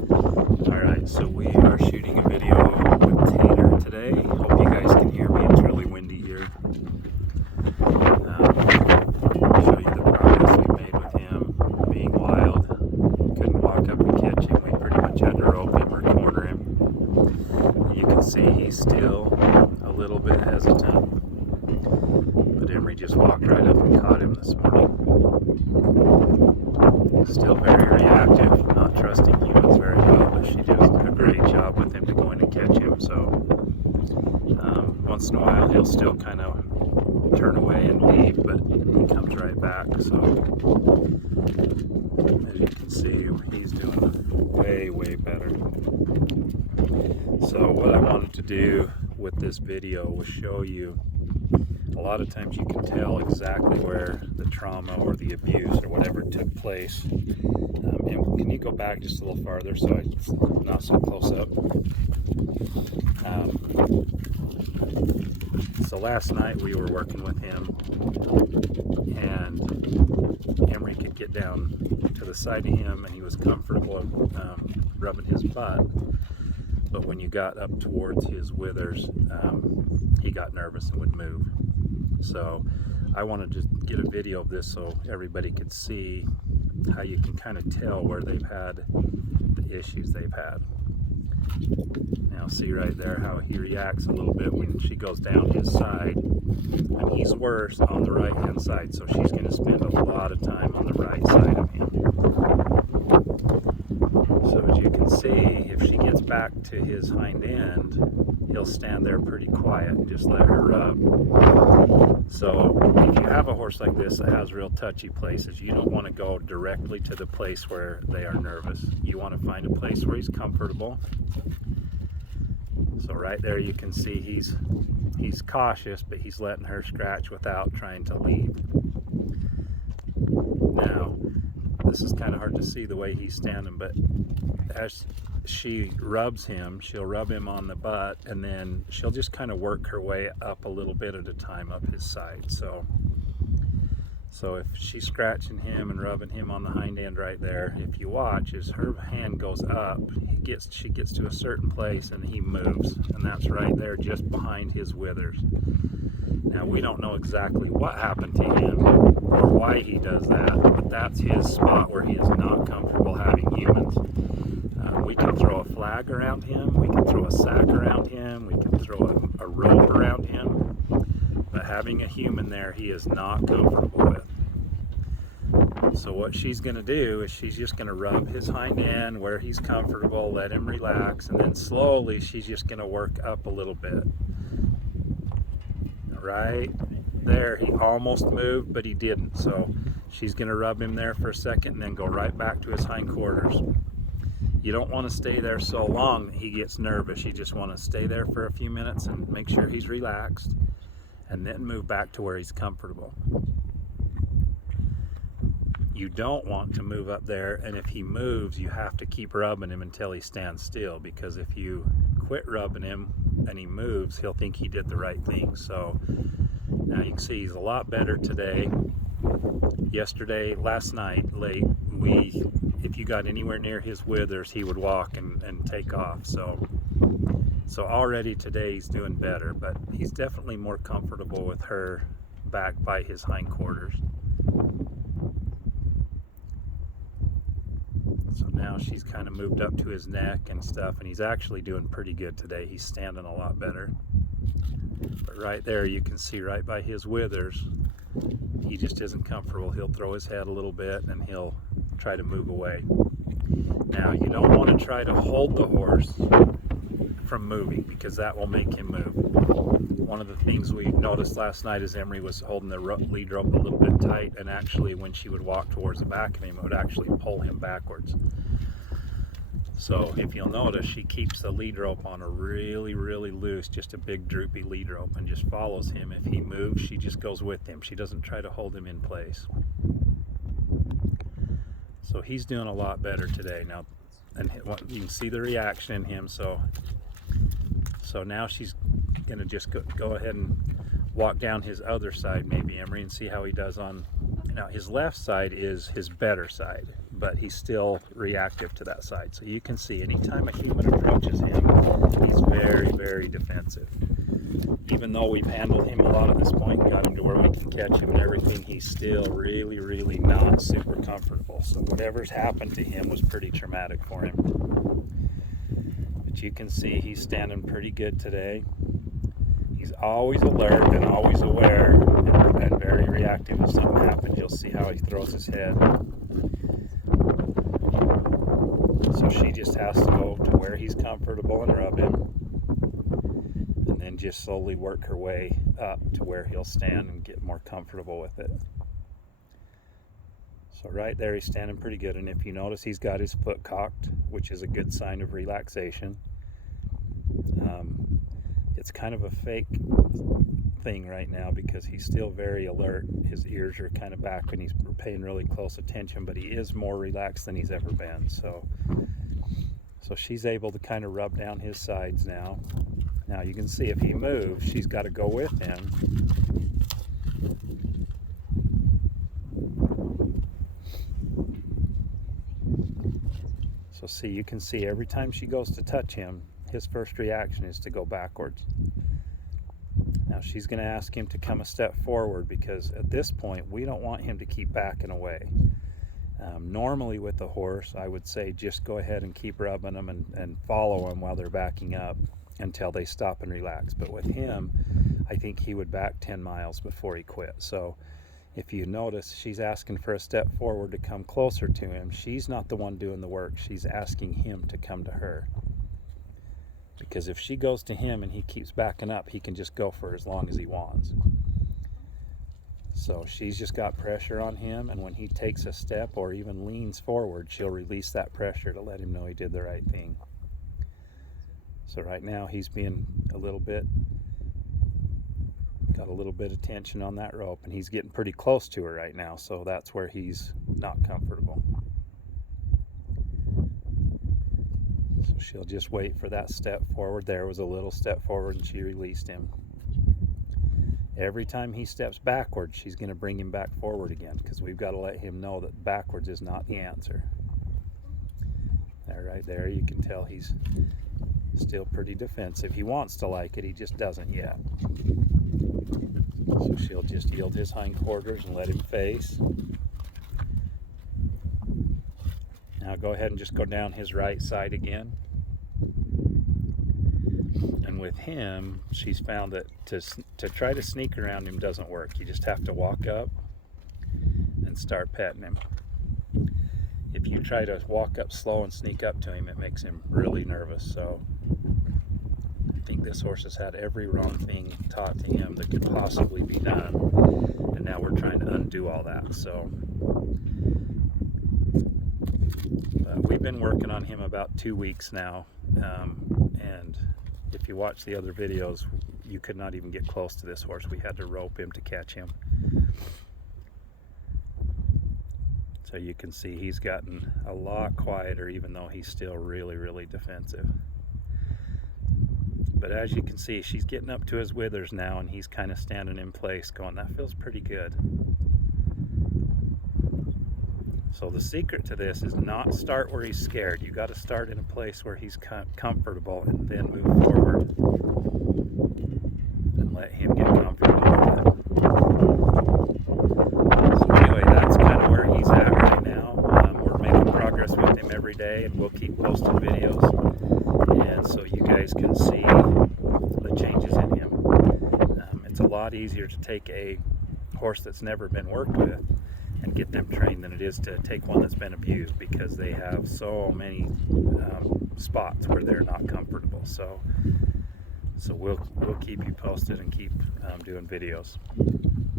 Alright, so we are shooting a video with Tater today. Hope you guys can hear me. It's really windy here. Show you the progress we made with him being wild. Couldn't walk up and catch him. We pretty much had to rope him or corner him. And you can see he's still a little bit hesitant. But Emery just walked right up and caught him this morning. Still very reactive, not trusting humans very well, but she did a great job with him to go in and catch him. So once in a while he'll still kind of turn away and leave, but he comes right back. So as you can see, he's doing way better. So what I wanted to do with this video was show you, a lot of times you can tell exactly where the trauma or the abuse or whatever took place. And can you go back just a little farther so it's not so close up? So last night we were working with him, and Emery could get down to the side of him and he was comfortable rubbing his butt. But when you got up towards his withers, he got nervous and would move. So I wanted to get a video of this so everybody could see how you can kind of tell where they've had the issues they've had. Now see right there how he reacts a little bit when she goes down his side, and he's worse on the right hand side, so she's going to spend a lot of time on the right side of him. So as you can see, if she gets back to his hind end, he'll stand there pretty quiet and just let her rub. So if you have a horse like this that has real touchy places, you don't want to go directly to the place where they are nervous. You want to find a place where he's comfortable. So right there you can see he's cautious, but he's letting her scratch without trying to leave. Now, this is kind of hard to see the way he's standing, but as she rubs him, she'll rub him on the butt, and then she'll just kind of work her way up a little bit at a time up his side. So if she's scratching him and rubbing him on the hind end right there, if you watch, as her hand goes up, she gets to a certain place and he moves, and that's right there just behind his withers. Now we don't know exactly what happened to him or why he does that, but that's his spot where he is not comfortable having humans. We can throw a flag around him, we can throw a sack around him, we can throw a rope around him, but having a human there he is not comfortable with. So what she's going to do is she's just going to rub his hind end where he's comfortable, let him relax, and then slowly she's just going to work up a little bit. Right there, he almost moved, but he didn't. So she's going to rub him there for a second and then go right back to his hindquarters. You don't want to stay there so long that he gets nervous. You just want to stay there for a few minutes and make sure he's relaxed, and then move back to where he's comfortable. You don't want to move up there, and if he moves, you have to keep rubbing him until he stands still, because if you quit rubbing him and he moves, he'll think he did the right thing. So now you can see he's a lot better today. Last night late, if you got anywhere near his withers, he would walk and take off. So already today he's doing better, but he's definitely more comfortable with her back by his hindquarters. So now she's kind of moved up to his neck and stuff, and he's actually doing pretty good today. He's standing a lot better. But right there you can see right by his withers, he just isn't comfortable. He'll throw his head a little bit and he'll try to move away. Now you don't want to try to hold the horse from moving, because that will make him move. One of the things we noticed last night is Emery was holding the lead rope a little bit tight, and actually when she would walk towards the back of him, it would actually pull him backwards. So if you'll notice, she keeps the lead rope on a really loose, just a big droopy lead rope, and just follows him. If he moves, she just goes with him. She doesn't try to hold him in place. So he's doing a lot better today now, and you can see the reaction in him. So now she's going to just go ahead and walk down his other side, maybe, Emery, and see how he does on. Now his left side is his better side, but he's still reactive to that side. So you can see anytime a human approaches him, he's very, very defensive. Even though we've handled him a lot at this point and got him to where we can catch him and everything, he's still really, really not super comfortable. So whatever's happened to him was pretty traumatic for him. But you can see he's standing pretty good today. He's always alert and always aware and very reactive if something happens. You'll see how he throws his head. So she just has to go to where he's comfortable and rub him, and then just slowly work her way up to where he'll stand and get more comfortable with it. So right there he's standing pretty good, and if you notice he's got his foot cocked, which is a good sign of relaxation. It's kind of a fake thing right now because he's still very alert. His ears are kind of back and he's paying really close attention, but he is more relaxed than he's ever been. So she's able to kind of rub down his sides now. Now you can see if he moves, she's got to go with him. So see, you can see every time she goes to touch him, his first reaction is to go backwards. Now she's going to ask him to come a step forward because at this point we don't want him to keep backing away. Normally with the horse, I would say just go ahead and keep rubbing them and follow them while they're backing up until they stop and relax. But with him, I think he would back 10 miles before he quit. So if you notice, she's asking for a step forward to come closer to him. She's not the one doing the work. She's asking him to come to her. Because if she goes to him and he keeps backing up, he can just go for as long as he wants. So she's just got pressure on him, and when he takes a step or even leans forward, she'll release that pressure to let him know he did the right thing. So right now he's being got a little bit of tension on that rope, and he's getting pretty close to her right now, so that's where he's not comfortable. So she'll just wait for that step forward. There was a little step forward and she released him. Every time he steps backwards, she's going to bring him back forward again, because we've got to let him know that backwards is not the answer. There, right there, you can tell he's still pretty defensive. He wants to like it, he just doesn't yet. So she'll just yield his hindquarters and let him face. Now go ahead and just go down his right side again. And with him, she's found that to try to sneak around him doesn't work. You just have to walk up and start petting him. If you try to walk up slow and sneak up to him, it makes him really nervous. So I think this horse has had every wrong thing taught to him that could possibly be done. And now we're trying to undo all that. So we've been working on him about 2 weeks now, and if you watch the other videos, you could not even get close to this horse. We had to rope him to catch him. So you can see he's gotten a lot quieter, even though he's still really, really defensive. But as you can see, she's getting up to his withers now, and he's kind of standing in place going, that feels pretty good. So the secret to this is not start where he's scared. You got to start in a place where he's comfortable and then move forward and let him get comfortable with it. So anyway, that's kind of where he's at right now. We're making progress with him every day, and we'll keep posting videos, and so you guys can see the changes in him. It's a lot easier to take a horse that's never been worked with and get them trained than it is to take one that's been abused, because they have so many spots where they're not comfortable. So we'll keep you posted and keep doing videos.